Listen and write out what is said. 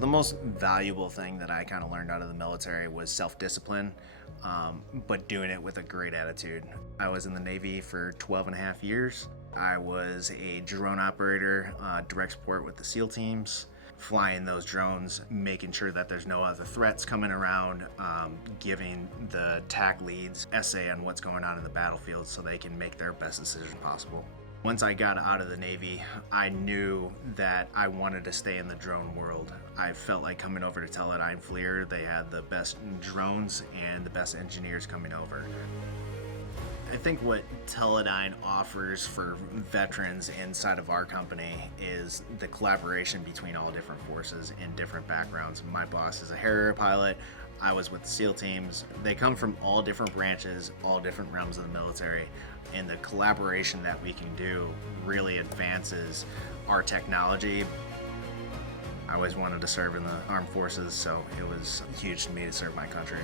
The most valuable thing that I kind of learned out of the military was self-discipline, but doing it with a great attitude. I was in the Navy for 12 and a half years. I was a drone operator, direct support with the SEAL teams, flying those drones, making sure that there's no other threats coming around, giving the TAC leads essay on what's going on in the battlefield so they can make their best decision possible. Once I got out of the Navy, I knew that I wanted to stay in the drone world. I felt like coming over to Teledyne FLIR, they had the best drones and the best engineers coming over. I think what Teledyne offers for veterans inside of our company is the collaboration between all different forces and different backgrounds. My boss is a Harrier pilot. I was with the SEAL teams. They come from all different branches, all different realms of the military, and the collaboration that we can do really advances our technology. I always wanted to serve in the armed forces, so it was huge to me to serve my country.